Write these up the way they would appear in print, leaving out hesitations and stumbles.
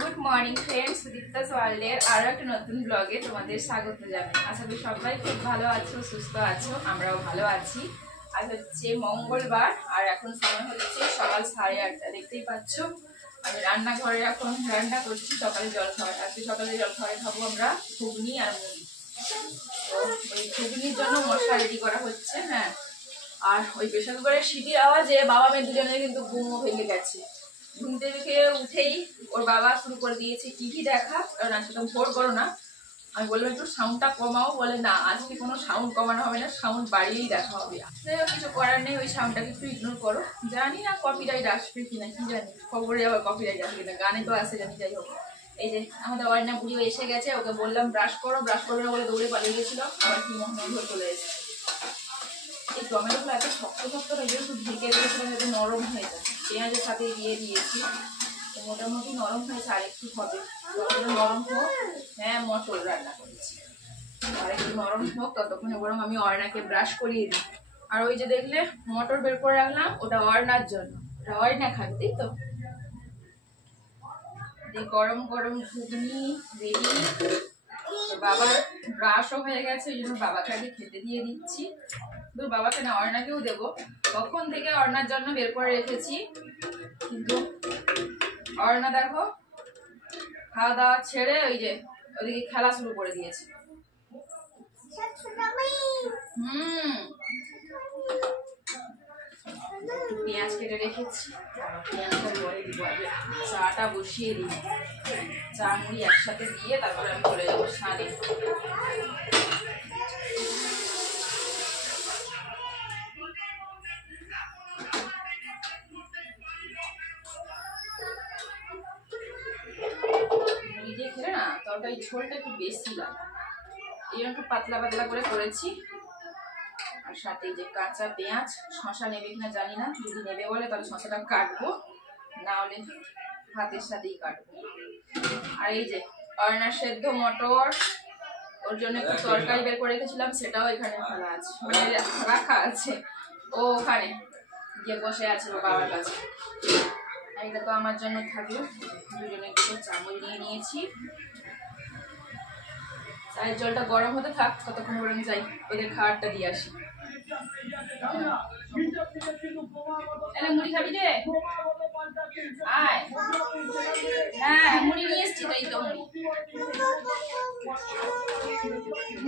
Good morning friends, সুদীপ্তাস ওয়ার্ল্ডের আরো একটা নতুন ব্লগে তোমাদের স্বাগত জানাই। আশা করি সবাই খুব ভালো আছো, সুস্থ আছো, আমরাও ভালো আছি। আজ হচ্ছে মঙ্গলবার আর এখন সময় হচ্ছে সকাল 8:30। দেখতেই পাচ্ছ আমি রান্নাঘরে এখন রান্না করছি সকালে জলখাবার। আজকে সকালে জলখাবারে খাবো আমরা ঘুগনি আর মুড়ি। তো ওই ঘুগনির জন্য মশলা রেডি করা হচ্ছে। হ্যাঁ, আর ওই প্রেসার কুকারের সিটির আওয়াজে বাবা মেয়ে দুজনের কিন্তু ঘুমও ভেঙে গেছে। ঘুম থেকে উঠেই ওর বাবা শুরু করে দিয়েছে টিভি দেখা, কারণ আজকে তো ভোর করো না। আমি বললাম একটু সাউন্ডটা কমাও, বলে না আজকে কোনো সাউন্ড কমানো হবে না, সাউন্ড বাড়িয়েই দেখা হবে। কিছু করার নেই, ওই সাউন্ডটাকে একটু ইগনোর করো। জানি না কপিরাইট আসবে কিনা, কি জানি, খবরে আবার কপিরাইট আসবে কিনা, গানে তো আসে জানি। যাই হোক, এই যে আমাদের অরিনা বুড়িও এসে গেছে, ওকে বললাম ব্রাশ করো, ব্রাশ করবে না বলে দৌড়ে পালিয়ে গেছিল, আবার কি মহম্মদ চলে এসেছে। এই টমেটোগুলো এত শক্ত শক্ত হয়ে একটু ঢেকে রেখেছিলাম যাতে নরম হয়ে যায়। পেঁয়াজের সাথে দিয়ে দিয়েছি, মোটামুটি নরম হয়েছে, আরেকটু হবে। নরম হোক। হ্যাঁ, মটর রান্না করেছি, আরেকটু নরম হোক, ততক্ষণে বরং আমি অর্ণাকে ব্রাশ করিয়ে দিই। আর ওই যে দেখলে মটর বের করে রাখলাম, ওটা অর্ণার জন্য, ওটা অর্ণা খাবে, তাই তো। গরম গরম ঘুগনি রেডি। বাবার ব্রাশও হয়ে গেছে, ওই জন্য বাবাকে আগে খেতে দিয়ে দিচ্ছি। শুধু বাবাকে না, অর্ণাকেও দেবো। কখন থেকে অর্ণার জন্য বের করে রেখেছি, কিন্তু অর্ণা দেখো খাওয়া দাওয়া ছেড়ে ওই যে ওদিকে খেলা শুরু করে দিয়েছে। পেঁয়াজ কেটে রেখেছি, পেঁয়াজটা পরে দিব। আগে চাটা বসিয়ে দিই, চা মুড়ি একসাথে দিয়ে তারপরে আমি চলে যাবো সাদে। নিজে খেলে না তরকারি ঝোলটা একটু বেশি লাগে, এই জন্য একটু পাতলা পাতলা করে করেছি। আর সাথে যে কাঁচা পেঁয়াজ, শশা নেবে কিনা জানি না, যদি নেবে বলে তাহলে শশাটা কাটবো, না হলে ভাতের সাথেই কাটবো। আর এই যে অর্ণার সেদ্ধ মটর, ওর জন্য একটু তরকারি বের করে রেখেছিলাম, সেটাও এখানে ফেলা আছে, মানে রাখা আছে। ও ওখানে গিয়ে বসে আছে ও বাবার কাছে। এটা তো আমার জন্য থাকলো, দুজনে একটু চামচ নিয়ে নিয়েছি। চায়ের জলটা গরম হতে থাক, ততক্ষণ বরং যাই ওদের খাবারটা দিয়ে আসি। মুড়ি খাবি রে? আয়। হ্যাঁ, মুড়ি নিয়ে এসছি, তাই তো মুড়ি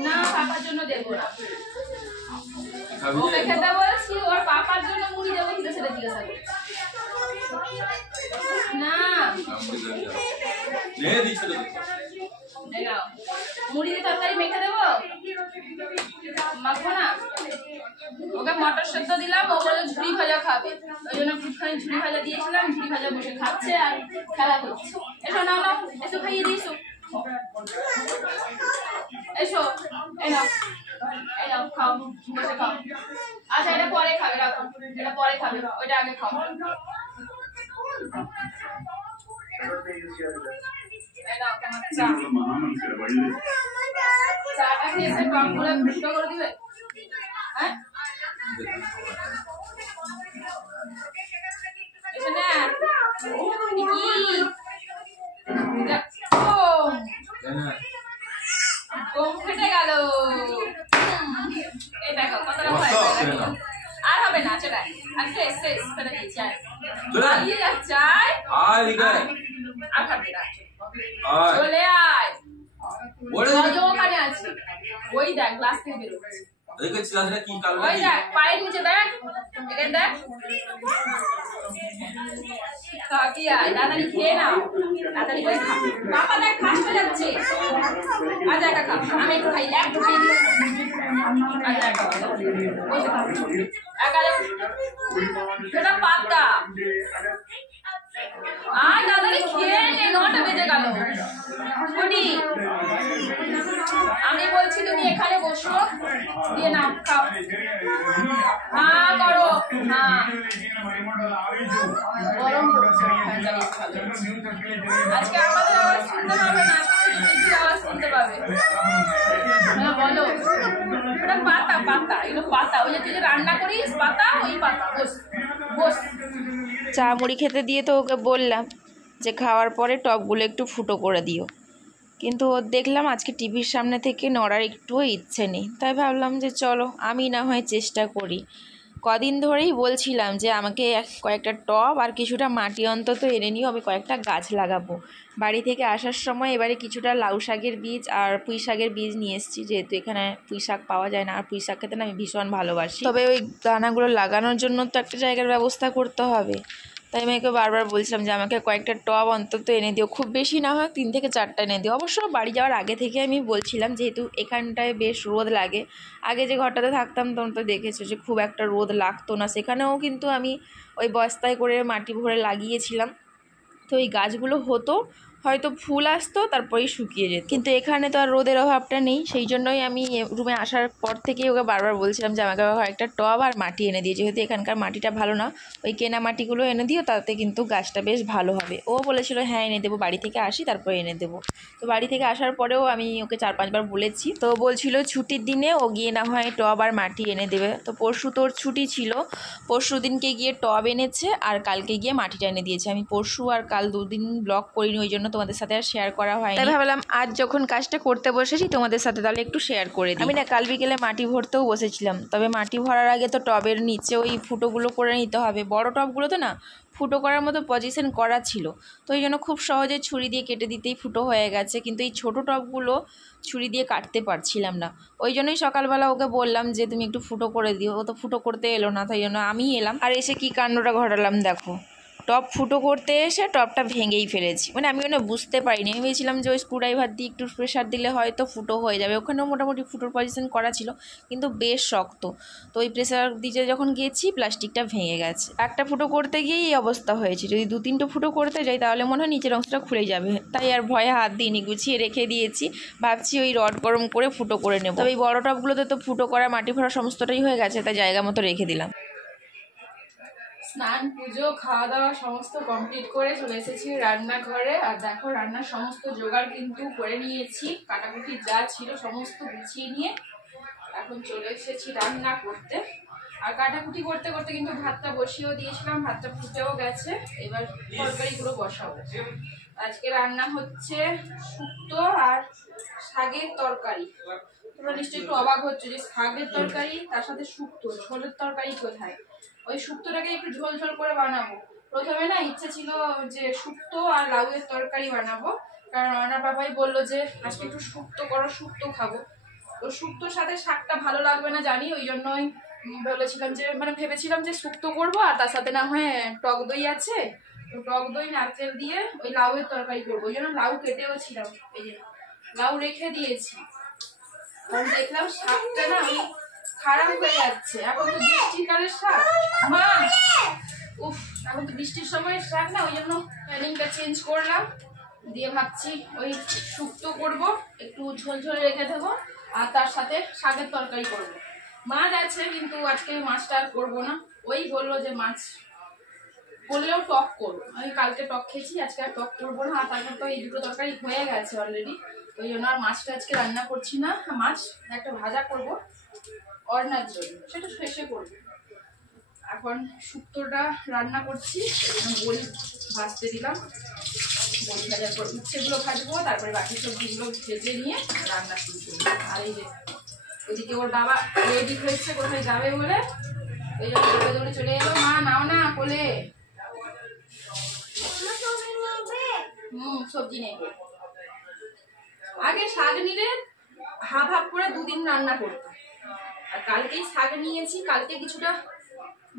না, পাপার জন্য দেবো না, ওকে খেতে বলছি, ওর পাপার জন্য মুড়ি দেবো কিনা সেটা জিজ্ঞাসা করছি। না মুড়ি দিয়ে তরকারি মেখে দেবো, মাখবো না। ওকে মটর সেদ্ধ দিলাম, ও বলে ঝুড়ি ভাজা খাবে, ওই জন্য একটুখানি ঝুড়ি ভাজা দিয়েছিলাম। ঝুড়ি ভাজা বসে খাচ্ছে আর খেলা করছে। এসো নাও নাও, এসো খাইয়ে দিয়েছো, এসো, এই নাও, এই নাও, খাও, বসে খাও। আচ্ছা, এটা পরে খাবে, রাখো, এটা পরে খাবে, ওইটা আগে খাও। চাটা খেয়ে এসে টকগুলো দুটো করে দিবে। হ্যাঁ, এসে না কম ফেটে গেল। এই দেখো কতটা আর হবে না, চলে আর শেষ শেষ ফেলে দিয়েছি। আর চাই আর খাবে না, চলে আয়। ওখানে আছে, ওই দেখ গ্লাস থেকে বেরোচ্ছে, ওই দেখ পায়ের নিচে দেখ, এখানে দেখ। কি আয়, তাড়াতাড়ি খেয়ে নাও, তাড়াতাড়ি করে খা। বাবা দেখ খাস হয়ে যাচ্ছে। আচ্ছা একা খা, আমি একটু খাই, একটু খেয়ে দিই। সেটা পাতা আর তাড়াতাড়ি খেয়ে নে, 9টা বেজে গেল। আমি বলছি তুমি এখানে বসো, দিয়ে নাও, খাও। হ্যাঁ করো, হ্যাঁ গরম আজকে আমাদের আওয়াজ শুনতে পাবে না, আওয়াজ শুনতে পাবে। হ্যাঁ বলো, ওটা পাতা পাতা, এগুলো পাতা, ওই যে তুই যে রান্না করিস পাতা, ওই পাতা। চা মুড়ি খেতে দিয়ে তো ওকে বললাম যে খাওয়ার পরে টকগুলো একটু ফুটো করে দিও, কিন্তু ওর দেখলাম আজকে টিভির সামনে থেকে নড়ার একটুও ইচ্ছে নেই। তাই ভাবলাম যে চলো আমি না হয় চেষ্টা করি। কদিন ধরেই বলছিলাম যে আমাকে কয়েকটা টব আর কিছুটা মাটি অন্তত এনে নিও, আমি কয়েকটা গাছ লাগাবো। বাড়ি থেকে আসার সময় এবারে কিছুটা লাউ শাকের বীজ আর পুঁই শাকের বীজ নিয়ে এসেছি, যেহেতু এখানে পুঁই শাক পাওয়া যায় না, আর পুঁই শাক খেতে না আমি ভীষণ ভালোবাসি। তবে ওই দানাগুলো লাগানোর জন্য তো একটা জায়গার ব্যবস্থা করতে হবে। তাই আমি ওকে বারবার বলছিলাম যে আমাকে কয়েকটা টব অন্তত এনে দিও, খুব বেশি না হয় 3 থেকে 4টা এনে দিও। অবশ্য বাড়ি যাওয়ার আগে থেকে আমি বলছিলাম, যেহেতু এখানটায় বেশ রোদ লাগে। আগে যে ঘরটাতে থাকতাম তখন তো দেখেছো যে খুব একটা রোদ লাগতো না, সেখানেও কিন্তু আমি ওই বস্তায় করে মাটি ভরে লাগিয়েছিলাম। তো এই গাছগুলো হতো, হয়তো ফুল আসতো তারপরেই শুকিয়ে যেত, কিন্তু এখানে তো আর রোদের অভাবটা নেই। সেই জন্যই আমি রুমে আসার পর থেকেই ওকে বারবার বলছিলাম যে আমাকে একটা টব আর মাটি এনে দিও, যেহেতু এখানকার মাটিটা ভালো না, ওই কেনা মাটিগুলো এনে দিও, তাতে কিন্তু গাছটা বেশ ভালো হবে। ও বলেছিল হ্যাঁ এনে দেবো, বাড়ি থেকে আসি তারপরে এনে দেবো। তো বাড়ি থেকে আসার পরেও আমি ওকে 4-5 বার বলেছি। তো বলছিল ছুটির দিনে ও গিয়ে না হয় টব আর মাটি এনে দেবে। তো পরশু তোর ছুটি ছিল, পরশু দিনকে গিয়ে টব এনেছে আর কালকে গিয়ে মাটিটা এনে দিয়েছে। আমি পরশু আর কাল 2 দিন ব্লগ করিনি, ওই জন্য তোমাদের সাথে আর শেয়ার করা হয়নি। তাই ভাবলাম আজ যখন কাজটা করতে বসেছি তোমাদের সাথে তাহলে একটু শেয়ার করে দিই। আমি না কাল বিকেলে মাটি ভরতেও বসেছিলাম, তবে মাটি ভরার আগে তো টবের নিচে ওই ফুটোগুলো করে নিতে হবে। বড় টবগুলো তো না ফুটো করার মতো পজিশন করা ছিল, তো এই জন্য খুব সহজে ছুরি দিয়ে কেটে দিতেই ফুটো হয়ে গেছে। কিন্তু এই ছোটো টবগুলো ছুরি দিয়ে কাটতে পারছিলাম না, ওই জন্যই সকালবেলা ওকে বললাম যে তুমি একটু ফুটো করে দিও। ও তো ফুটো করতে এলো না, তাই জন্য আমি এলাম। আর এসে কি কাণ্ডটা ঘটালাম দেখো, টব ফুটো করতে এসে টবটা ভেঙেই ফেলেছি। মানে আমি বুঝতে পারিনি, আমি ভেবেছিলাম যে ওই স্ক্রুড্রাইভার দিয়ে একটু প্রেশার দিলে হয়তো ফুটো হয়ে যাবে। ওখানেও মোটামুটি ফুটোর পজিশন করা ছিল, কিন্তু বেশ শক্ত। তো ওই প্রেশার দিয়ে যখন গেছি প্লাস্টিকটা ভেঙে গেছে। একটা ফুটো করতে গিয়েই এই অবস্থা হয়েছে, যদি 2-3টে ফুটো করতে যাই তাহলে মনে হয় নিচের অংশটা খুলে যাবে। তাই আর ভয়ে হাত দিইনি, গুছিয়ে রেখে দিয়েছি। ভাবছি ওই রড গরম করে ফুটো করে নেব। তবে এই বড় টবগুলোতে তো ফুটো করা মাটি ভরা সমস্তটাই হয়ে গেছে, তাই জায়গা মতো রেখে দিলাম। স্নান পুজো খাওয়া দাওয়া সমস্ত কমপ্লিট করে চলে এসেছি রান্নাঘরে। আর দেখো রান্নার সমস্ত জোগাড় কিন্তু করে নিয়েছি, কাটাকুটি যা ছিল সমস্ত গুছিয়ে নিয়ে এখন চলে এসেছি রান্না করতে। আর কাটাকুটি করতে করতে কিন্তু ভাতটা বসিয়েও দিয়েছিলাম, ভাতটা ফুটেও গেছে। এবার তরকারিগুলো বসাবো। আজকে রান্না হচ্ছে শুক্তো আর শাকের তরকারি। তোমরা নিশ্চয়ই একটু অবাক হচ্ছে যে শাকের তরকারি তার সাথে শুক্তো, ঝোলের তরকারি কোথায়। ওই শুক্তোটাকে একটু ঝোল ঝোল করে বানাবো। প্রথমে না ইচ্ছে ছিল যে শুক্তো আর লাউয়ের তরকারি বানাবো, কারণ রান্নার বাবাই বললো যে আজকে একটু শুক্তো করো, শুক্তো খাবো। তো শুক্তোর সাথে শাকটা ভালো লাগবে না জানি, ওই জন্যই বলেছিলাম যে ভেবেছিলাম যে শুক্তো করবো আর তার সাথে না হয় টক দই আছে, তো টক দই নারকেল দিয়ে ওই লাউয়ের তরকারি করবো। ওই জন্য লাউ কেটেও ছিলাম, এই যে লাউ রেখে দিয়েছি। কারণ দেখলাম শাকটা না খারাপ হয়ে যাচ্ছে। এখন তো বৃষ্টিকালের শাক, মা উফ এখন তো বৃষ্টির সময় শাক না, ওই জন্য প্ল্যানিংটা চেঞ্জ করলাম। দিয়ে ভাবছি ওই শুক্তো করব, একটু ঝোল ঝোল রেখে দেবো, আর তার সাথে শাকের তরকারি করব। মাছ আছে কিন্তু আজকে মাছটা আর করবো না। ওই বললো যে মাছ করলেও টক করবো, আমি কালকে টক খেয়েছি, আজকে আর টক করবো না। আর তারপর তো এই দুটো তরকারি হয়ে গেছে অলরেডি, ওই জন্য আর মাছটা আজকে রান্না করছি না। মাছ একটা ভাজা করবো অর্ণার জন্য, সেটা শেষে করবো। এখন শুক্তোটা রান্না করছি, বড়ি ভাজতে দিলাম। বড়ি ভাজার পর উচ্ছেগুলো ভাজবো, তারপরে বাকি সবজিগুলো ভেজে নিয়ে রান্না শুরু করবো। আর এই যে ওদিকে ওর বাবা রেডি হয়েছে কোথায় যাবে বলে, এই জন্য দৌড়ে দৌড়ে চলে এলো। মা নাও না কোলে, সবজি নেই। আগে শাক নিলে হাফ হাফ করে 2 দিন রান্না করতাম, আর কালকেই শাক নিয়েছি, কালকে কিছুটা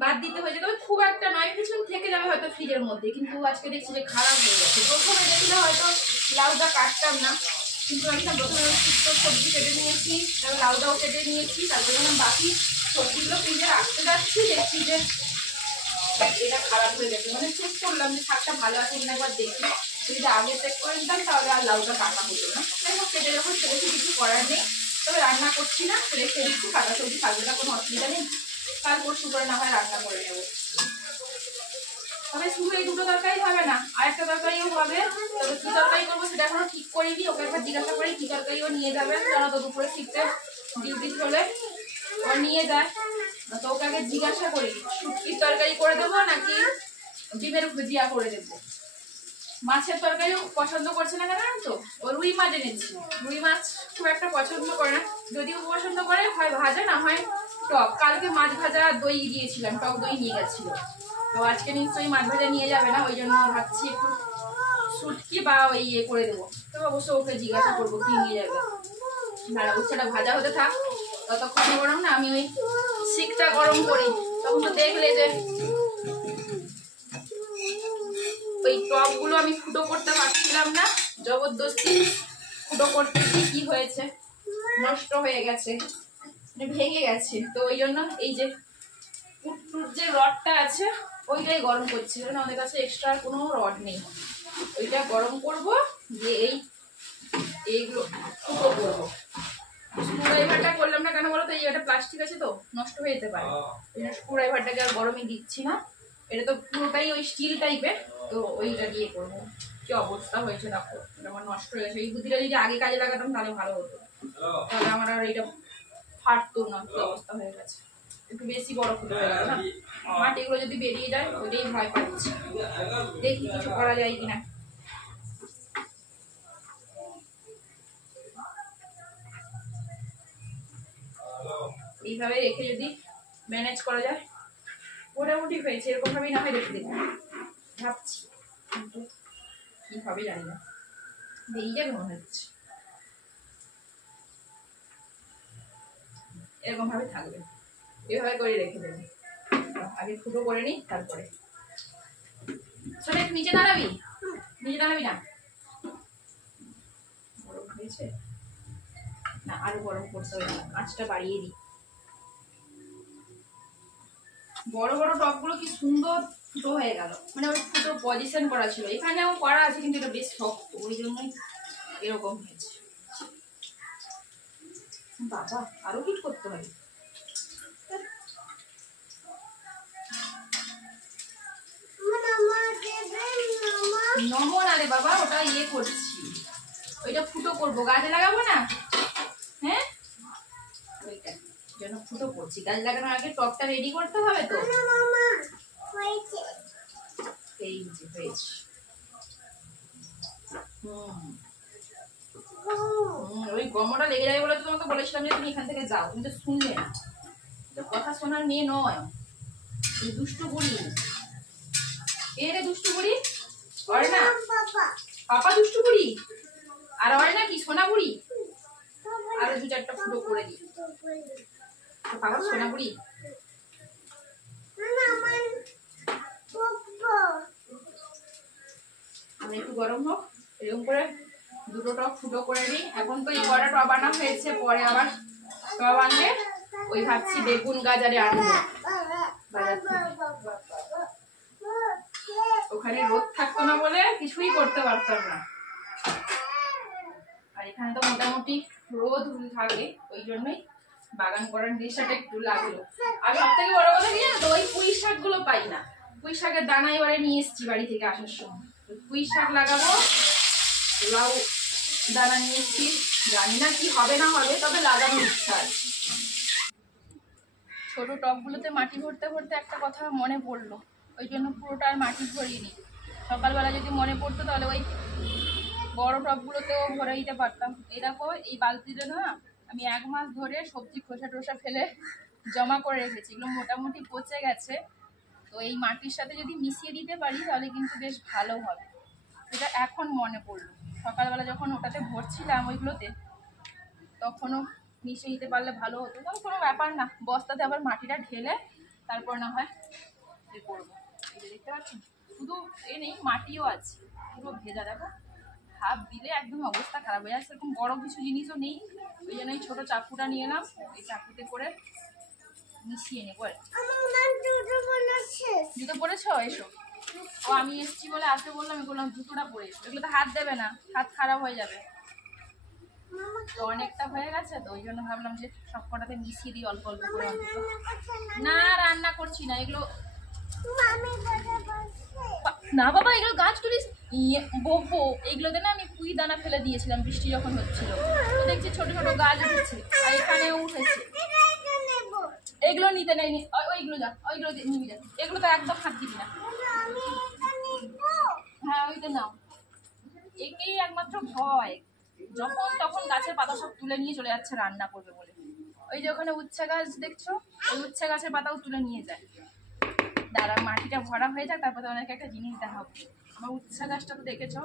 বাদ দিতে হয়েছে, তবে খুব একটা নয়, কিছু থেকে যাবে হয়তো ফ্রিজের মধ্যে। কিন্তু আজকে দেখছি যে খারাপ হয়ে গেছে। প্রথমে দেখলে হয়তো লাউটা কাটতাম না, কিন্তু আমি না প্রথমে শুক্তো সবজি কেটে নিয়েছি, তারপর লাউটাও কেটে নিয়েছি। তারপরে যখন বাকি সবজিগুলো ফ্রিজে রাখতে যাচ্ছি দেখছি যে এটা খারাপ হয়ে গেছে। চেক করলাম যে শাকটা ভালো আছে কিনা একবার দেখি, যদি আগে চেক করে নিতাম তাহলে আর লাউটা কাটা হতো না। তাই হোক কেটে যখন ফেলেছি কিছু করার নেই, তবে রান্না করছি না, রেখে দিচ্ছি। কাটা সবজি থাকলে কোনো অসুবিধা নেই, কাল পরশু করে না হয় রান্না করে নেবো। তবে শুধু এই দুটো তরকারি হবে না, আরেকটা তরকারিও হবে। তবে কি তরকারি করবো সেটা এখনো ঠিক করিনি, ওকে একবার জিজ্ঞাসা করি কি তরকারিও নিয়ে যাবে। জানো তো দুপুরে শিখতে ডিউটি হলে ও নিয়ে যায়, তো ওকে আগে জিজ্ঞাসা করি শুটকির তরকারি করে দেবো নাকি ডিমের ভুজিয়া করে দেবো। মাছের তরকারিও পছন্দ করছে না কেন তো, ও রুই মাছ এনেছি। রুই মাছ খুব একটা পছন্দ করে না, যদিও পছন্দ করে হয় ভাজা না হয় টক। কালকে মাছ ভাজা দই দিয়েছিলাম, টক দই নিয়ে গেছিল, তো আজকে নিশ্চয়ই মাছ ভাজা নিয়ে যাবে না, ওই জন্য ভাবছি একটু শুটকি বা ওই ইয়ে করে দেবো। তো অবশ্য ওকে জিজ্ঞাসা করবো কি নিয়ে যাবে। দাঁড়া, উচ্ছেটা ভাজা হতে থাক, ততক্ষণ গরম না আমি ওই শিকটা গরম করি। তখন তো দেখলে যে ওই টকগুলো আমি ফুটো করতে পারছিলাম না, জবরদস্তি ফুটো করতেছি, কি হয়েছে নষ্ট হয়ে গেছে, ভেঙে গেছে। তো ওই জন্য এই যে ফুটফুট যে রডটা আছে ওইটাই গরম করছি, কারণ আমাদের কাছে এক্সট্রা কোনো রড নেই। ওইটা গরম করব, দিয়ে এইগুলো ফুটো করবো। স্ক্রুড্রাইভারটা করলাম না কেন বলো তো, এই এটা প্লাস্টিক আছে তো নষ্ট হয়ে যেতে পারে, ওই জন্য স্ক্রুড্রাইভারটাকে আর গরমে দিচ্ছি না। এটা তো পুরোটাই ওই স্টিল টাইপের, তো ওইটা দিয়ে করবো। কি অবস্থা হয়েছে দেখো, এটা আমার নষ্ট হয়ে গেছে। এই বুদ্ধিটা যদি আগে কাজে লাগাতাম তাহলে ভালো হতো, তাহলে আমার আর এটা ফাটতো না। কি অবস্থা হয়ে গেছে, একটু বেশি বড় ফুটো হয়ে গেল না, মাটিগুলো যদি বেরিয়ে যায় ওইটাই ভয় পাচ্ছি। দেখি কিছু করা যায় কিনা। এইভাবে রেখে যদি ম্যানেজ করা যায় মোটামুটি হয়েছে। এরকম ভাবেই না হয় রেখে দেবো ভাবছি, কিন্তু কি হবে জানি না, বেরিয়ে যাবে মনে হচ্ছে। এরকম ভাবে থাকবে, এভাবে করে রেখে দেবে। আগে ফুটো করে নিই, তারপরে নিচে দাঁড়াবি, নিচে দাঁড়াবি না। গরম হয়েছে না, আরো গরম করতে হবে, আঁচটা বাড়িয়ে দিই। বড় বড় টপগুলো কি সুন্দর ফুটো হয়ে গেল, মানে ওই ফুটো পজিশন করা ছিল, এখানেও করা আছে কিন্তু এটা বেশ শক্ত, ওই জন্যই এরকম হয়েছে। বাবা আরো হিট করতে হবে। নমন আরে বাবা, ওটা ইয়ে করছি, ওইটা ফুটো করবো, গাছে লাগাবো না। হ্যাঁ ওইটা জন্য ফুটো করছি, গাছ লাগানোর আগে টপটা রেডি করতে হবে তো। এই যে হয়েছে। ওই গমটা লেগে যাবে বলে তো তোমাকে বলেছিলাম যে তুমি এখান থেকে যাও, তুমি তো শুনলে না, তো কথা শোনার মেয়ে নয়। এই দুষ্টু বুড়ি, এ রে দুষ্টু বুড়ি, অর্ণা পাপা দুষ্টু বুড়ি, আর অর্ণা কি সোনা বুড়ি। আরো দু চারটা ফুটো করে দিই, পাপা সোনা বুড়ি। আমি একটু গরম হোক, এরকম করে দুটো টপ ফুটো করে নিই। এখন তো এই কটা টপ আনা হয়েছে, পরে আবার টপ আনলে ওই ভাবছি বেগুন গাজরে আনবো বাজার থেকে। ওখানে রোদ থাকতো না বলে কিছুই করতে পারতাম না, আর এখানে তো মোটামুটি রোদ থাকে, ওই জন্যই বাগান করার নেশাটা একটু লাগলো। আর সব থেকে বড় কথা কি জানো তো, ওই পুঁই শাক গুলো পাই না, পুঁই শাকের দানা এবারে নিয়ে এসেছি বাড়ি থেকে আসার সময়। পুঁই শাক লাগাবো, লাউ দানা নিয়ে এসেছি, জানি না কি হবে না হবে, তবে লাগানোর ইচ্ছা আছে। ছোট টবগুলোতে মাটি ভরতে ভরতে একটা কথা মনে পড়লো, ওই জন্য পুরোটা আর মাটি ভরিনি। সকালবেলা যদি মনে পড়তো তাহলে ওই বড় টবগুলোতেও ভরে দিতে পারতাম। এই দেখো এই বালতিটা না আমি 1 মাস ধরে সবজি খোসা টোসা ফেলে জমা করে রেখেছি, এগুলো মোটামুটি পচে গেছে। তো এই মাটির সাথে যদি মিশিয়ে দিতে পারি তাহলে কিন্তু বেশ ভালো হবে, এটা এখন মনে পড়লো। সকালবেলা যখন ওটাতে ভরছিলাম ওইগুলোতে, তখনও মিশিয়ে দিতে পারলে ভালো হতো। তবে কোনো ব্যাপার না, বস্তাতে আবার মাটিটা ঢেলে তারপর না হয় এ করবো। এই যে দেখতে পাচ্ছি শুধু এ নেই, মাটিও আছে পুরো ভেজা, দেখো হাফ দিলে একদম অবস্থা খারাপ হয়ে যাচ্ছে। এরকম বড় কিছু জিনিসও নেই, ওই জন্য এই ছোটো চাকুটা নিয়ে এলাম, এই চাকুতে করে মিশিয়ে নেবো। জুতো পরেছো? এসো। ও আমি এসছি বলে আসতে বললাম, বললাম জুতোটা পরে এসো, এগুলো তো হাত দেবে না, হাত খারাপ হয়ে যাবে। তো অনেকটা হয়ে গেছে তো ওই জন্য ভাবলাম যে সব কটাতে মিশিয়ে দিই অল্প অল্প করে। না রান্না করছি না, এগুলো না বাবা, এগুলো গাছ তুলিস বকবো। এইগুলোতে না আমি পুঁই দানা ফেলে দিয়েছিলাম বৃষ্টি যখন হচ্ছিল, তো দেখছি ছোট ছোট গাছ উঠেছে, আর এখানেও উঠেছে। এগুলো নিতে নেই, ওইগুলো যা, ওইগুলো নিবি যা, এগুলো তো একদম হাত দিবি না। হ্যাঁ ওইটা নাও। একেই একমাত্র ভয়, যখন তখন গাছের পাতা সব তুলে নিয়ে চলে যাচ্ছে রান্না করবে বলে। ওই যে ওখানে উচ্ছে গাছ দেখছো, ওই উচ্ছে গাছের পাতাও তুলে নিয়ে যায়। দাঁড়া মাটিটা ভরা হয়ে যাক, তারপরে অনেক একটা জিনিস দেখাবো। আমার উচ্ছে গাছটা তো দেখেছো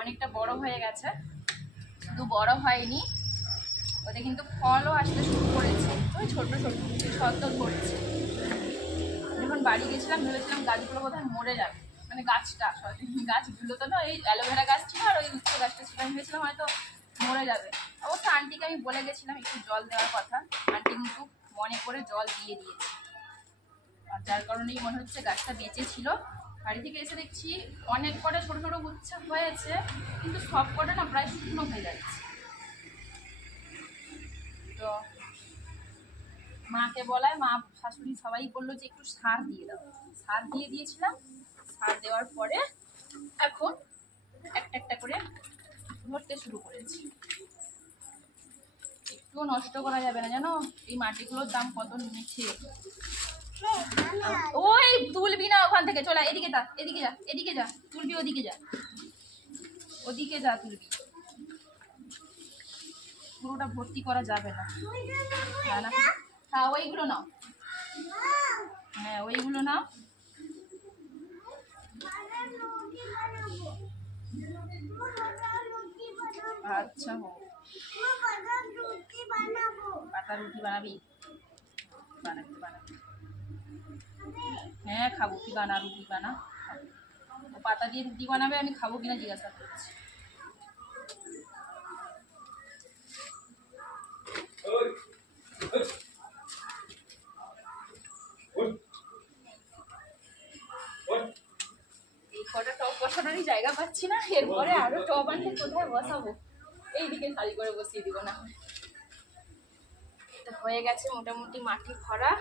অনেকটা বড় হয়ে গেছে, শুধু বড় হয়নি, ওতে কিন্তু ফলও আসতে শুরু করেছে। ওই ছোট ছোট সদ্য ধরছে। যখন বাড়ি গেছিলাম ভেবেছিলাম গাছগুলো বোধহয় মরে যাবে, মানে গাছগুলো তো না, এই অ্যালোভেরা গাছ ছিল আর ওই উচ্ছে গাছটা ছিল, আমি ভেবেছিলাম হয়তো মরে যাবে। অবশ্য আন্টিকে আমি বলে গেছিলাম একটু জল দেওয়ার কথা, আন্টি কিন্তু মনে করে জল দিয়ে দিয়েছে, আর যার কারণেই মনে হচ্ছে গাছটা বেঁচে ছিল। বাড়ি থেকে এসে দেখছি অনেক কটা ছোটো ছোটো উচ্ছে হয়েছে, কিন্তু সব কটা না প্রায় শুকনো হয়ে যাচ্ছে। তো মাকে বলায় মা শাশুড়ি সবাই বললো যে একটু সার দিয়ে দাও, সার দিয়ে দিয়েছিলাম। সার দেওয়ার পরে এখন একটা একটা করে ধরতে শুরু করেছি। একটুও নষ্ট করা যাবে না জানো, এই মাটিগুলোর দাম কত নিচ্ছে। ওই তুলবি না ওখান থেকে, চলে এদিকে যা, এদিকে যা, এদিকে যা, তুলবি ওদিকে যা, ওদিকে যা তুলবি। পুরোটা ভর্তি করা যাবে না। হ্যাঁ ওইগুলো নাও, হ্যাঁ ওইগুলো নাও। আচ্ছা হোক, পাতা রুটি বানাবি? বানাবি বানাবি, হ্যাঁ খাবো। কি বানা, রুটি বানা, খাবো। পাতা দিয়ে রুটি বানাবে, আমি খাবো কিনা জিজ্ঞাসা করছি। এই কটা টপ বসানোরই জায়গা পাচ্ছি না, এরপরে আরো টপ আনলে কোথায় বসাবো? এইদিকে খালি করে বসিয়ে দিব না। এটা হয়ে গেছে মোটামুটি মাটি ভরা।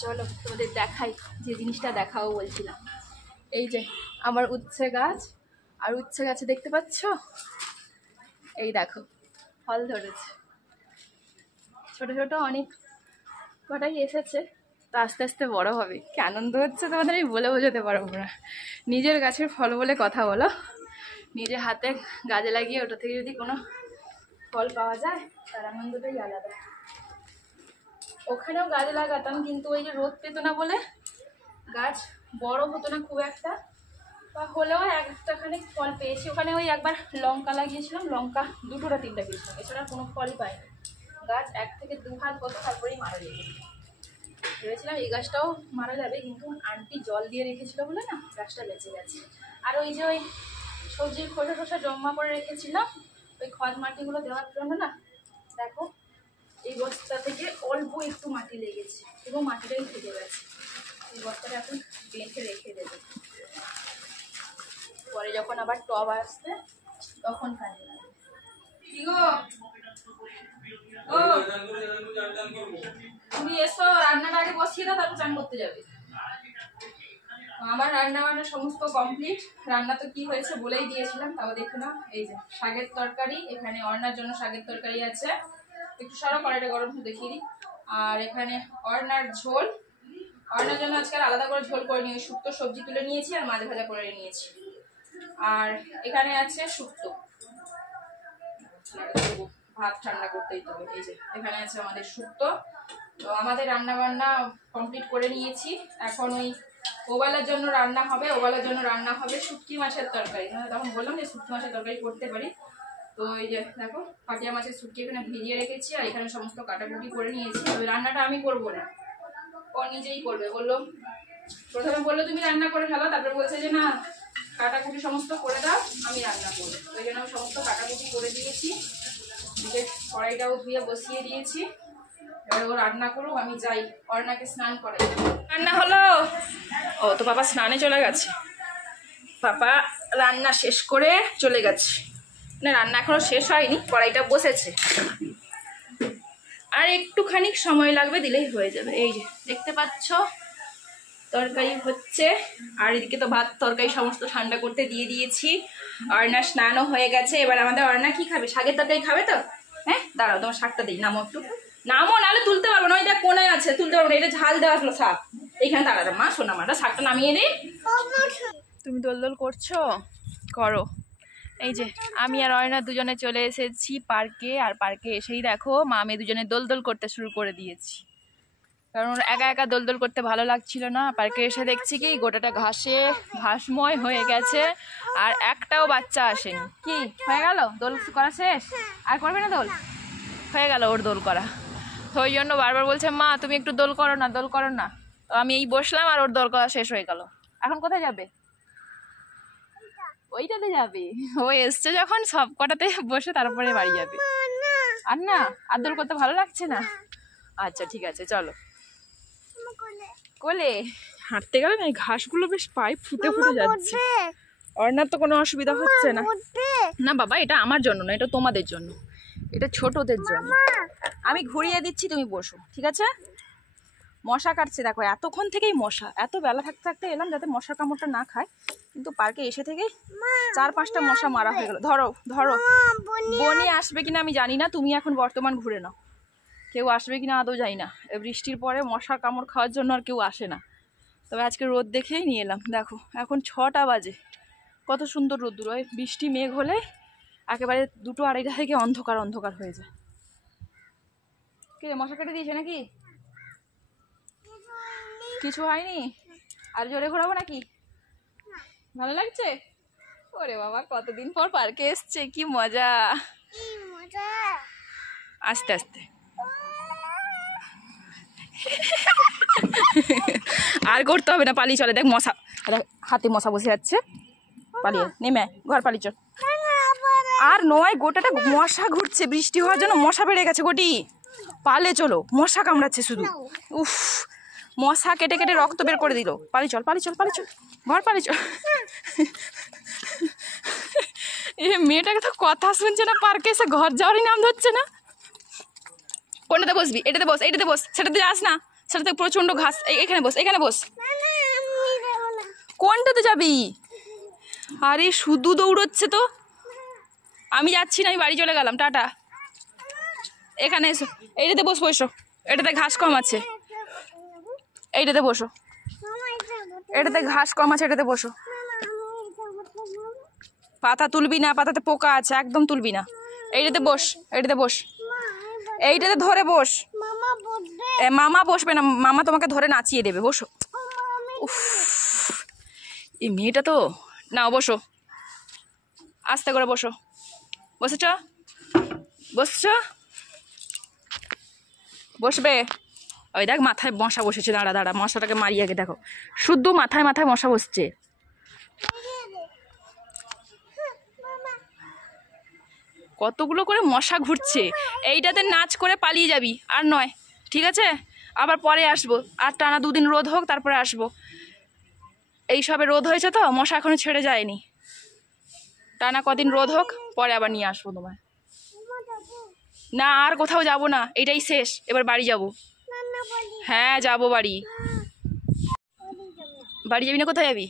চলো তোমাদের দেখাই যে জিনিসটা দেখাও বলছিলাম। এই যে আমার উচ্ছে গাছ, আর উচ্ছে গাছে দেখতে পাচ্ছ এই দেখো ফল ধরেছে, ছোট ছোট অনেক কটাই এসেছে, তো আস্তে আস্তে বড় হবে। কি আনন্দ হচ্ছে তোমাদের আমি বলে বোঝাতে পারবো না। নিজের গাছের ফল বলে কথা বলো, নিজে হাতে গাছে লাগিয়ে ওটা থেকে যদি কোনো ফল পাওয়া যায় তার আনন্দটাই আলাদা। ওখানেও গাছ লাগাতাম, কিন্তু ওই যে রোদ পেতো না বলে গাছ বড় হতো না খুব একটা, বা হলেও একটাখানে ফল পেয়েছি। ওখানে ওই একবার লঙ্কা লাগিয়েছিলাম, লঙ্কা দুটোটা তিনটা পেয়েছিলাম, এছাড়া কোনো ফলই পাইনি। গাছ 1 থেকে 2 হাত কত তারপরেই মারা যেত। ভেবেছিলাম এই গাছটাও মারা যাবে, কিন্তু আন্টি জল দিয়ে রেখেছিল বলে না গাছটা বেঁচে গেছে। আর ওই যে ওই সবজির খোসা টোসা জমা করে রেখেছিলাম ওই খদ মাটিগুলো দেওয়ার জন্য না, দেখো এই বস্তা থেকে অল্প একটু মাটি লেগেছে এবং মাটিটাই থেকে গেছে। এই বস্তাটা এখন বেঁধে রেখে দেবে, পরে যখন আবার টব আসবে তখন কাজে লাগবে। কি গো, ও তুমি এসো, রান্নাটা আগে বসিয়ে দাও, তারপর চান করতে যাবে। আমার রান্না বান্না সমস্ত কমপ্লিট। রান্না তো কি হয়েছে বলেই দিয়েছিলাম, তাও দেখে নাও। এই যে শাকের তরকারি, এখানে অর্ণার জন্য শাকের তরকারি আছে, একটু সরো কড়াইটা গরম হতে দেখিয়ে দিই। আর এখানে অর্ণার ঝোল, অর্ণার জন্য আজকে আলাদা করে ঝোল করে নিয়ে শুক্তো সবজি তুলে নিয়েছি আর মাছ ভাজা করে নিয়েছি। আর এখানে আছে শুক্তো, ভাত ঠান্ডা করতেই হবে। এই যে এখানে আছে আমাদের শুক্তো। তো আমাদের রান্না বান্না কমপ্লিট করে নিয়েছি। এখন ওই ওবেলার জন্য রান্না হবে, ওবেলার জন্য রান্না হবে শুটকি মাছের তরকারি। তখন বললাম যে শুটকি মাছের তরকারি করতে পারি। তো এই যে দেখো পাটিয়া মাছের শুটকি এখানে ভিজিয়ে রেখেছি, আর এখানে সমস্ত কাটাকুটি করে নিয়েছি। ওই রান্নাটা আমি করবো না, ও নিজেই করবে। বললো প্রথমে বললো তুমি রান্না করে ফেলো, তারপরে বলছে যে না কাটাকুটি সমস্ত করে দাও, আমি রান্না করবো। ওই জন্য আমি সমস্ত কাটাকুটি করে দিয়েছি, দিকে কড়াইটাও ধুয়ে বসিয়ে দিয়েছি। এবার ও রান্না করুক, আমি যাই অর্ণাকে স্নান করে। রান্না হলো? ও তো পাপা স্নানে চলে গেছে, পাপা রান্না শেষ করে চলে গেছে। না রান্না এখনো শেষ হয়নি, কড়াইটা বসেছে, আর একটুখানি সময় লাগবে, দিলেই হয়ে যাবে। এই যে দেখতে পাচ্ছ তরকারি হচ্ছে, আর এদিকে তো ভাত তরকারি সমস্ত ঠান্ডা করতে দিয়ে দিয়েছি। অর্ণা স্নানও হয়ে গেছে। এবার আমাদের অর্ণা কি খাবে? শাকের তরকারি খাবে তো? হ্যাঁ দাঁড়াও তোমার শাকটা দিই, নামো একটু, নামো, নাহলে তুলতে পারবো না। ওই দেখ কোনায় আছে, তুলতে পারবো না, এটা ঝাল দেওয়া আসলো শাক, এইখানে দাঁড়াবে মা, সোনা মাটা শাকটা নামিয়ে নে। তুমি দোল করছো, করো। এই যে আমি আর অয়না দুজনে চলে এসেছি পার্কে, আর পার্কে এসেই দেখো মা আমি দুজনে দোল করতে শুরু করে দিয়েছি, কারণ একা একা দোল করতে ভালো লাগছিল না। পার্কে এসে দেখছি কি গোটাটা ঘাসময় হয়ে গেছে, আর একটাও বাচ্চা আসেনি। কি হয়ে গেল, দোল করা শেষ, আর করবে না দোল, হয়ে গেল ওর দোল করা। তো ওই জন্য বারবার বলছে মা তুমি একটু দোল করো না, দোল করো না। তো আমি এই বসলাম আর ওর দোল করা শেষ হয়ে গেল। এখন কোথায় যাবে? ওইটাতে যাবে, ও এসছে যখন সব কটাতে বসে তারপরে বাড়ি যাবে। আর না, আর দোল করতে ভালো লাগছে না? আচ্ছা ঠিক আছে চলো। কোলে হাঁটতে গেলে না এই ঘাসগুলো বেশ পায়ে ফুটে ফুটে যাচ্ছে। অর্ণার তো কোনো অসুবিধা হচ্ছে না। না বাবা, এটা আমার জন্য না, এটা তোমাদের জন্য, এটা ছোটদের জন্য। আমি ঘুরিয়ে দিচ্ছি, তুমি বসো, ঠিক আছে? মশা কাটছে দেখো, এতক্ষণ থেকেই মশা, এত বেলা থাকতে থাকতে এলাম যাতে মশার কামড়টা না খায়, কিন্তু পার্কে এসে থেকেই 4-5টা মশা মারা হয়ে গেল। ধরো ধরো, বনি আসবে কিনা আমি জানি না, তুমি এখন বর্তমান ঘুরে নাও। কেউ আসবে কিনা আদৌ যাই না, বৃষ্টির পরে মশার কামড় খাওয়ার জন্য আর কেউ আসে না। তবে আজকে রোদ দেখেই নিয়ে এলাম। দেখো এখন 6টা বাজে, কত সুন্দর রোদ্দুর। ওই বৃষ্টি মেঘ হলে একেবারে 2-2-2:30 থেকে অন্ধকার অন্ধকার হয়ে যায়। কে মশা কেটে দিয়েছে নাকি? কিছু হয়নি? আর জোরে ঘোরাবো নাকি? ভালো লাগছে? ওরে বাবা, কতদিন পর পার্কে এসছে, কি মজা। আস্তে আস্তে আর করতে হবে না, পালিয়ে চলে। দেখ মশা, হাতে মশা বসে যাচ্ছে, পালিয়ে নেমে ঘর পালিয়ে চল। আর নয়, গোটাটা মশা ঘুরছে, বৃষ্টি হওয়ার জন্য মশা বেড়ে গেছে গোটি। পালে চলো, মশা কামড়াচ্ছে শুধু। উফ, মশা কেটে কেটে রক্ত বের করে দিল। পালি চল পালি চল পালি চল, ঘর পালি চল। এ মেয়েটাকে তো কথা শুনছে না, পার্কে এসে ঘর যাওয়ারই নাম ধরছে না। কোনটাতে বসবি? এটাতে বস, এইটাতে বস, সেটাতে যাস না, সেটাতে প্রচন্ড ঘাস। এখানে বস, এখানে বস। কোনটাতে যাবি? আরে শুধু দৌড়চ্ছে তো। আমি যাচ্ছি না, আমি বাড়ি চলে গেলাম, টাটা। এখানে এসো, এইটাতে বস, বসো, এটাতে ঘাস কম আছে, এইটাতে বসো, এটাতে ঘাস কম আছে, এটাতে বসো। পাতা তুলবি না, পাতাতে পোকা আছে, একদম তুলবি না। এইটাতে বস, এইটাতে বস, এইটাতে ধরে বস। মামা বসবে না, মামা তোমাকে ধরে নাচিয়ে দেবে, বসো। উফ, এই মেয়েটা তো। নাও বসো, আস্তে করে বসো। বসেছ? বসছ? বসবে? ওই দেখ মাথায় মশা বসেছে, দাঁড়া দাঁড়া, মশাটাকে মারি আগে। দেখো শুদ্ধ মাথায় মাথায় মশা বসছে। কতগুলো করে মশা ঘুরছে। এইটাতে নাচ করে পালিয়ে যাবি, আর নয়, ঠিক আছে? আবার পরে আসবো, আর টানা 2 দিন রোদ হোক তারপরে আসবো। এই সবে রোদ হয়েছে তো, মশা এখনো ছেড়ে যায়নি। টানা কদিন রোদ হোক, পরে আবার নিয়ে আসবো তোমায়। না আর কোথাও যাব না, এটাই শেষ, এবার বাড়ি যাব। হ্যাঁ যাবো বাড়ি। বাড়ি যাবি না? কোথায় যাবি?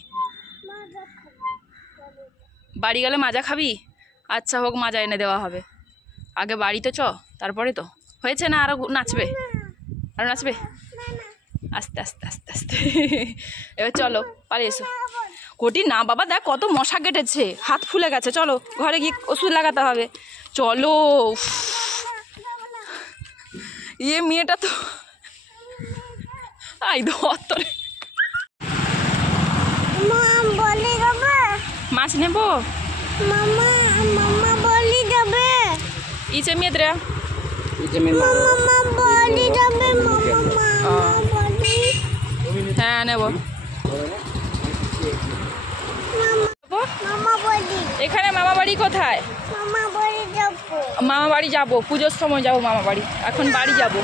বাড়ি গেলে মাজা খাবি? আচ্ছা হোক, মাজা এনে দেওয়া হবে। আগে বাড়িতে চ, তারপরে তো হয়েছে না। আরো নাচবে, আরো নাচবে, আস্তে আস্তে আস্তে আস্তে। এবার চলো, পালিয়ে এসো। কোটি না বাবা, দেখ কত মশা কেটেছে, হাত ফুলে গেছে। চলো ঘরে গিয়ে ওষুধ লাগাতে হবে, চলো। ইয়ে মেয়েটা তো আই ধরে। মাছ নেবো ইচে মেয়েদের। হ্যাঁ নেব। এখানে মামা বাড়ি কোথায়? মামা বাড়ি যাবো, পুজোর সময় যাবো মামা বাড়ি। এখন বাড়ি যাব।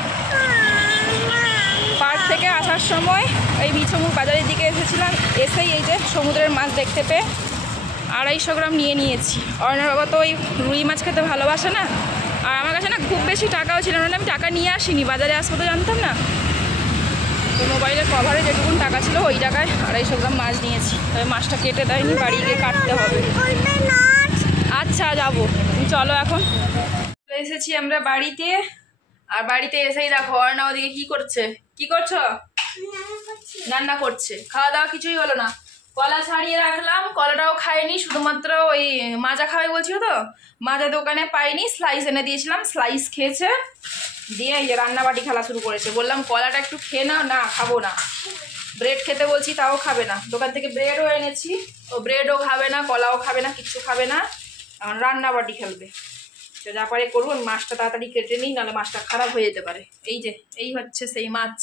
পার্ক থেকে আসার সময় এই মিছমুখ বাজারের দিকে এসেছিলাম, এসেই এই যে সমুদ্রের মাছ দেখতে পেয়ে 250 গ্রাম নিয়ে নিয়েছি। অর্ণার বাবা তো ওই রুই মাছ খেতে ভালোবাসে না, আর আমার কাছে না খুব বেশি টাকাও ছিল না, আমি টাকা নিয়ে আসিনি, বাজারে আসবো তো জানতাম না। তো মোবাইলের কভারে যেটুকুন টাকা ছিল ওই টাকায় 250 গ্রাম মাছ নিয়েছি। তবে মাছটা কেটে দেয়নি, বাড়ি গিয়ে কাটতে হবে। আচ্ছা যাবো, তুমি চলো। এখন এসেছি আমরা বাড়িতে, আর বাড়িতে এসেই দেখো অর্ণা ওদিকে কি করছে। কি করছো? রান্না করছে, খাওয়া দাওয়া কিছুই হলো না। কলা ছাড়িয়ে রাখলাম, কলাটাও খায়নি, শুধুমাত্র ওই মাজা খাবে বলছিল তো, মাজা দোকানে পাইনি, স্লাইস এনে দিয়েছিলাম, স্লাইস খেয়েছে, দিয়ে এই যে রান্নাবাটি খেলা শুরু করেছে। বললাম কলাটা একটু খেয়ে নাও, না খাবো না। ব্রেড খেতে বলছি তাও খাবে না, দোকান থেকে ব্রেডও এনেছি, ও ব্রেডও খাবে না, কলাও খাবে না, কিচ্ছু খাবে না, এখন রান্নাবাটি খেলবে। তো যা পারে করবো, মাছটা তাড়াতাড়ি কেটে নিই, নাহলে মাছটা খারাপ হয়ে যেতে পারে। এই যে এই হচ্ছে সেই মাছ,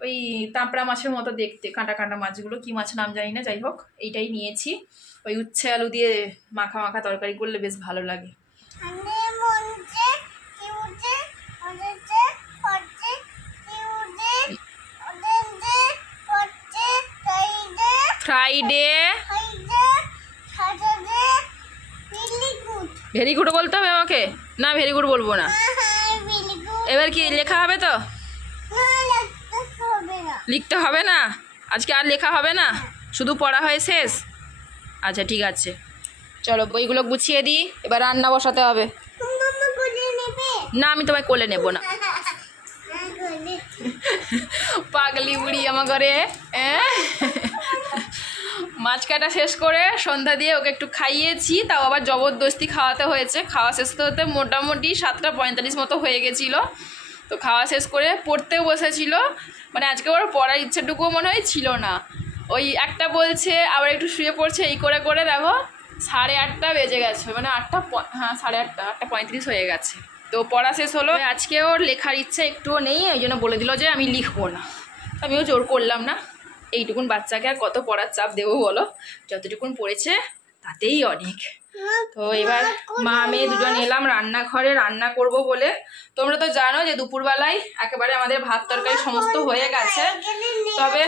ওই তাঁপড়া মাছের মতো দেখতে, কাঁটা কাঁটা মাছগুলো, কি মাছ নাম জানি না, যাই হোক এইটাই নিয়েছি। ওই উচ্ছে আলু দিয়ে মাখা মাখা তরকারি করলে বেশ ভালো লাগে। ফ্রাইডে ভেরি গুড বলতে হবে আমাকে? না ভেরি গুড বলবো না। এবার কি লেখা হবে তো? লিখতে হবে না আজকে, আর লেখা হবে না, শুধু পড়া হয়ে শেষ। আচ্ছা ঠিক আছে, চলো বইগুলো গুছিয়ে দিই, এবার রান্না বসাতে হবে। না আমি তোমায় কোলে নেব না। পাগলি বুড়ি আমার ঘরে। মাছ কাটা শেষ করে সন্ধ্যা দিয়ে ওকে একটু খাইয়েছি, তাও আবার জবরদস্তি খাওয়াতে হয়েছে। খাওয়া শেষ হতে মোটামুটি 7:45 মতো হয়ে গেছিলো। তো খাওয়া শেষ করে পড়তেও বসেছিল, মানে আজকে ওর পড়ার ইচ্ছেটুকুও মনে হয় ছিল না। ওই একটা বলছে, আবার একটু শুয়ে পড়ছে, এই করে করে দেখো 8:30 বেজে গেছে, মানে 8:35 হয়ে গেছে। তো পড়া শেষ হলো। আজকে ওর লেখার ইচ্ছা একটুও নেই, ওই জন্য বলে দিল যে আমি লিখবো না। আমিও জোর করলাম না, এইটুকুন বাচ্চাকে আর কত পড়ার চাপ দেবো বলো, যতটুকুন পড়েছে তাতেই অনেক। তো এবার মা মেয়ে দুজন এলাম রান্নাঘরে রান্না করব বলে। তোমরা তো জানো যে দুপুরবেলায় একেবারে আমাদের ভাত তরকারি সমস্ত হয়ে গেছে, তবে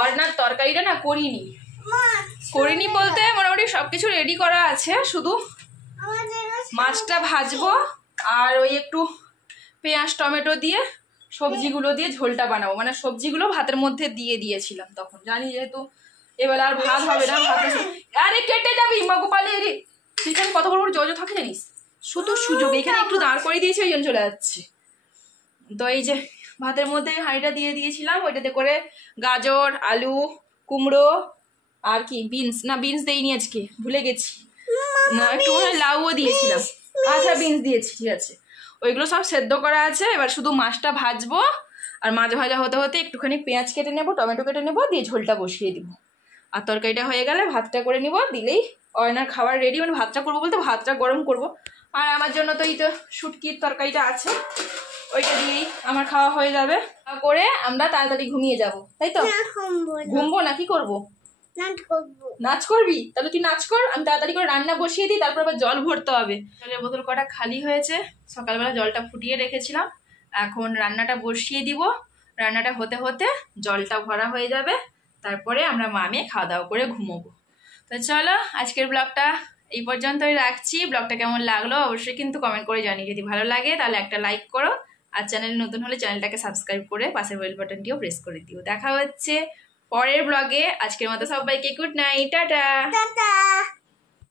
অর্ণার তরকারিটা না করিনি বলতে মোটামুটি সবকিছু রেডি করা আছে, শুধু মাছটা ভাজবো আর ওই একটু পেঁয়াজ টমেটো দিয়ে সবজিগুলো দিয়ে ঝোলটা বানাবো। মানে সবজিগুলো ভাতের মধ্যে দিয়ে দিয়েছিলাম তখন, জানি যেহেতু এবার আর ভাত হবে না। আরে কেটে যাবি মগোপালি, সেখানে কত বড় বড় জল থাকে জানিস, শুধু সুযোগ এখানে একটু দাঁড় করে দিয়েছে, ওই জন্য চলে যাচ্ছে। তো এই যে ভাতের মধ্যে হাঁড়িটা দিয়ে দিয়েছিলাম, ওইটাতে করে গাজর আলু কুমড়ো আর কি বিনস দেইনি আজকে, ভুলে গেছি, না একটু লাউও দিয়েছিলাম। আচ্ছা বিনস দিয়েছি, ঠিক আছে, ওইগুলো সব সেদ্ধ করা আছে। এবার শুধু মাছটা ভাজবো, আর মাছ ভাজা হতে হতে একটুখানি পেঁয়াজ কেটে নেবো, টমেটো কেটে নেবো, দিয়ে ঝোলটা বসিয়ে দিব। আর তরকারিটা হয়ে গেলে ভাতটা করে নিব, দিলেই অয়নার খাবার রেডি। মানে ভাতটা করবো বলতে ভাতটা গরম করব, আর আমার জন্য তো এই তো শুটকির তরকারিটা আছে, ওইটা দিয়েই আমার খাওয়া হয়ে যাবে। করে আমরা তাড়াতাড়ি ঘুমিয়ে যাব, তাই তো? ঘুমবো না, কি করবো? নাচ করবি? তাহলে তুই নাচ কর, আমি তাড়াতাড়ি করে রান্না বসিয়ে দিই, তারপর আবার জল ভরতে হবে। জলের বোতল কটা খালি হয়েছে, সকালবেলা জলটা ফুটিয়ে রেখেছিলাম, এখন রান্নাটা বসিয়ে দিব। রান্নাটা হতে হতে জলটা ভরা হয়ে যাবে, তারপরে আমরা মা মেয়ে খাওয়া দাওয়া করে ঘুমোবো। তো চলো আজকের ব্লগটা এই পর্যন্তই রাখছি। ব্লগটা কেমন লাগলো অবশ্যই কিন্তু কমেন্ট করে জানিয়ে, যদি ভালো লাগে তাহলে একটা লাইক করো, আর চ্যানেল নতুন হলে চ্যানেলটাকে সাবস্ক্রাইব করে পাশের বেল বাটনটিও প্রেস করে দিও। দেখা হচ্ছে পরের ব্লগে। আজকের মতো সবাইকে গুড নাইট, টাটা।